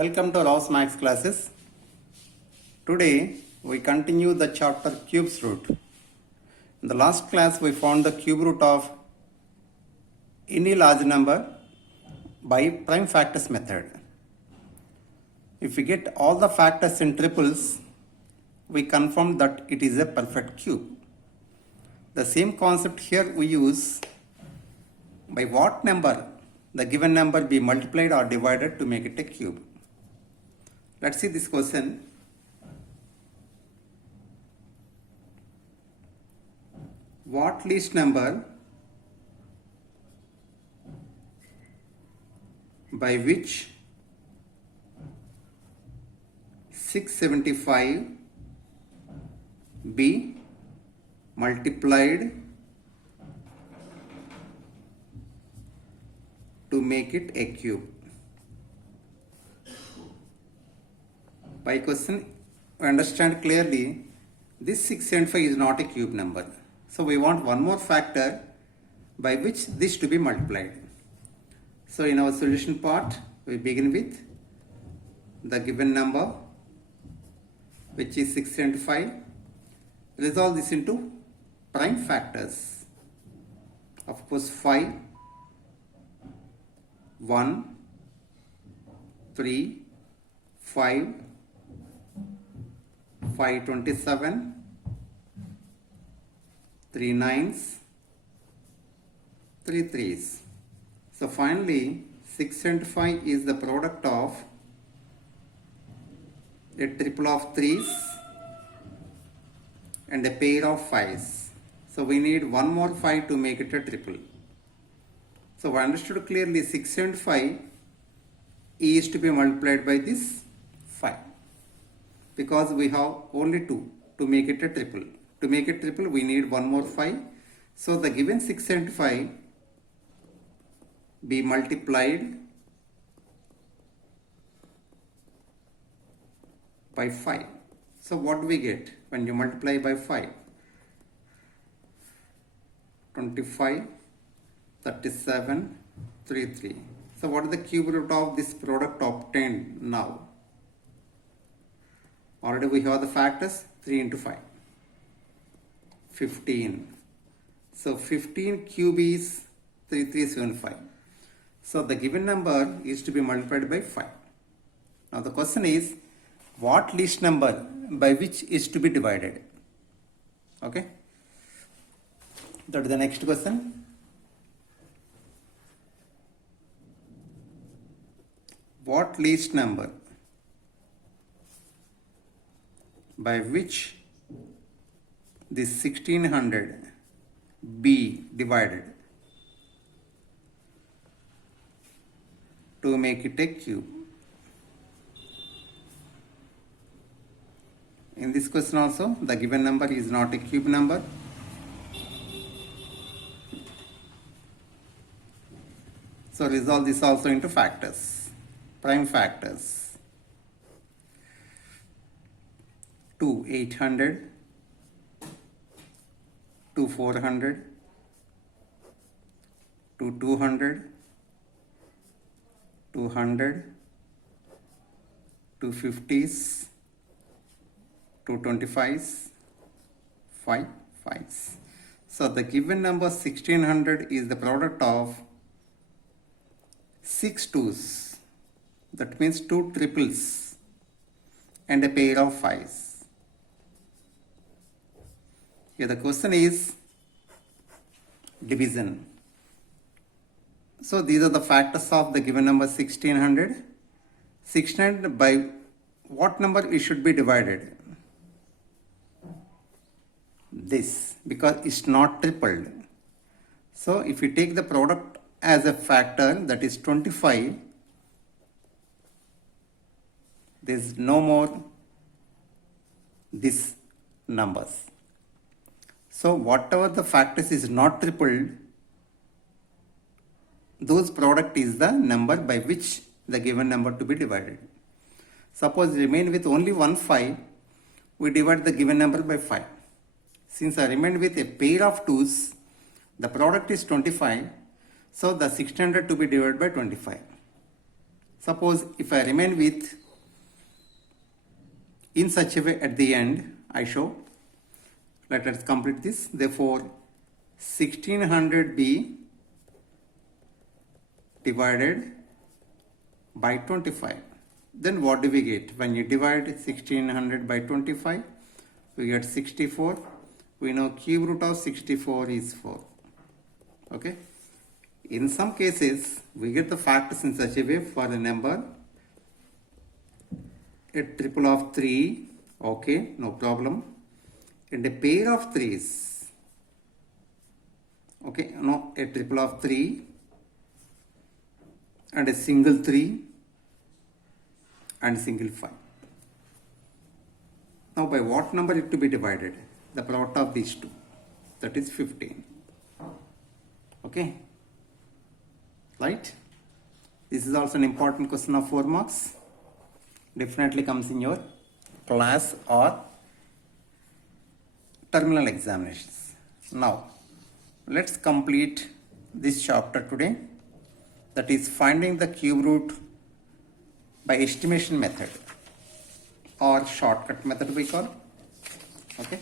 Welcome to Ross Max classes. Today we continue the chapter cubes root. In the last class we found the cube root of any large number by prime factors method. If we get all the factors in triples, we confirm that it is a perfect cube. The same concept here we use by what number the given number be multiplied or divided to make it a cube. Let's see this question. What least number by which 675 be multiplied to make it a cube? By question, we understand clearly this 675 is not a cube number. So we want one more factor by which this to be multiplied. So in our solution part, we begin with the given number, which is 675. Resolve this into prime factors. Of course, 5, 1, 3, 5, 527, 3 9s, 3 3s. So finally 675 is the product of a triple of 3s and a pair of 5s. So we need one more 5 to make it a triple. So we understood clearly 675 is to be multiplied by this 5. Because we have only 2 to make it a triple. To make it triple, we need one more 5. So the given 675 be multiplied by 5. So what do we get when you multiply by 5? 25, 37, 33. So what is the cube root of this product obtained now? Already we have the factors 3 into 5. 15. So 15 cube is 3375. So the given number is to be multiplied by 5. Now the question is, what least number by which is to be divided? Okay. That is the next question. What least number by which this 1600 be divided to make it a cube? In this question also, the given number is not a cube number. So resolve this also into factors, prime factors. 2 800, 2 400, 2 200, 200, 2 50s, 2 25s, 5 5s. So the given number 1600 is the product of 6 2s, that means 2 triples and a pair of 5s. Here the question is division. So these are the factors of the given number 1600. 1600 by what number it should be divided? This, because it's not tripled. So if you take the product as a factor, that is 25, there is no more this numbers. So whatever the factors is not tripled, those product is the number by which the given number to be divided. Suppose remain with only one 5, we divide the given number by 5. Since I remained with a pair of 2's, the product is 25, so the 600 to be divided by 25. Suppose if I remain with in such a way at the end, I show, let us complete this. Therefore, 1600 be divided by 25. Then what do we get? When you divide 1600 by 25, we get 64. We know cube root of 64 is 4. Okay. In some cases, we get the factors in such a way for the number a triple of 3, okay, no problem, and a pair of 3's, okay, no, a triple of 3 and a single 3 and single 5. Now by what number it to be divided? The product of these two, that is 15. Okay, right? This is also an important question of 4 marks. Definitely comes in your class or terminal examinations. Now, let's complete this chapter today, that is finding the cube root by estimation method or shortcut method we call. Okay.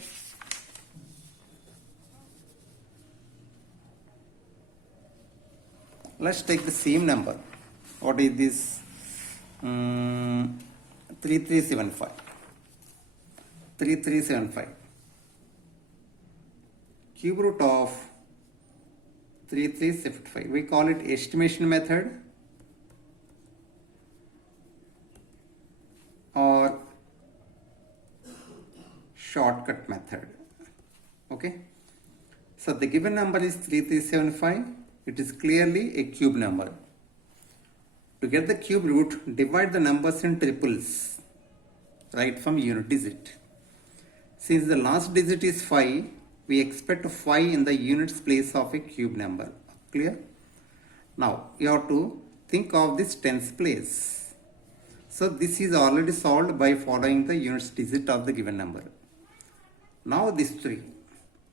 Let's take the same number. What is this? 3375. 3375. Cube root of 3375. We call it estimation method or shortcut method. Okay. So the given number is 3375. It is clearly a cube number. To get the cube root, divide the numbers in triples, right from unit digit. Since the last digit is 5, we expect 5 in the units place of a cube number. Clear? Now, you have to think of this tens place. So, this is already solved by following the units digit of the given number. Now, this 3.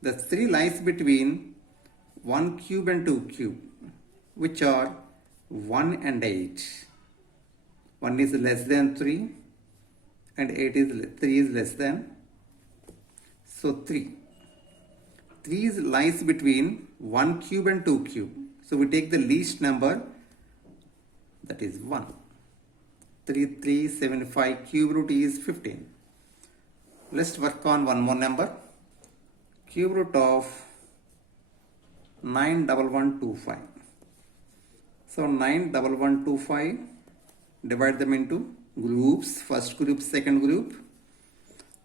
The 3 lies between 1 cube and 2 cube, which are 1 and 8. 1 is less than 3 and 3 is less than. So 3. 3 lies between 1 cube and 2 cube. So we take the least number, that is 1. 3375 cube root is 15. Let's work on one more number. Cube root of 91125. So 91125, divide them into groups. First group, second group.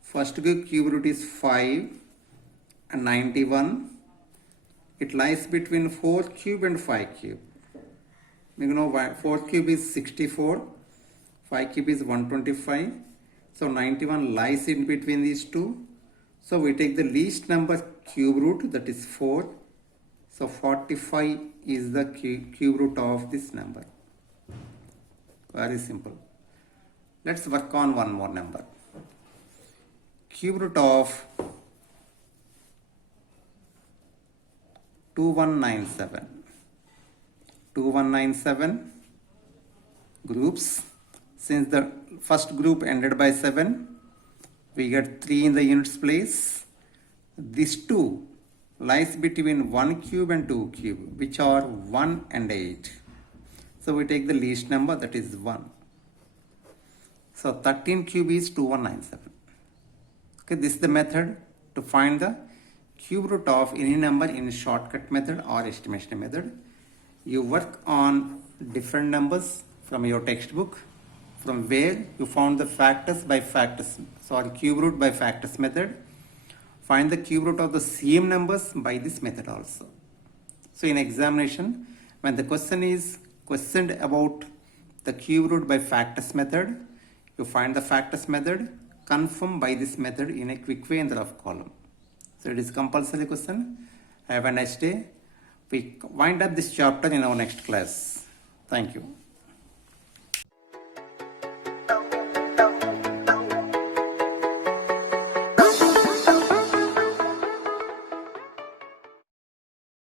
First group cube root is 5 and 91. It lies between 4 cube and 5 cube. You know 4 cube is 64, 5 cube is 125. So 91 lies in between these two. So we take the least number cube root, that is 4. So 45 is the cube root of this number. Very simple. Let's work on one more number. Cube root of 2197. 2197 groups. Since the first group ended by 7, we get 3 in the units place. These 2 lies between 1 cube and 2 cube, which are 1 and 8. So we take the least number, that is 1. So 13 cube is 2197. Okay, this is the method to find the cube root of any number in shortcut method or estimation method. You work on different numbers from your textbook, from where you found the factors by factors, cube root by factors method. Find the cube root of the same numbers by this method also. So in examination, when the question is questioned about the cube root by factors method, you find the factors method, confirm by this method in a quick way in the rough column. So it is compulsory question. Have a nice day. We wind up this chapter in our next class. Thank you.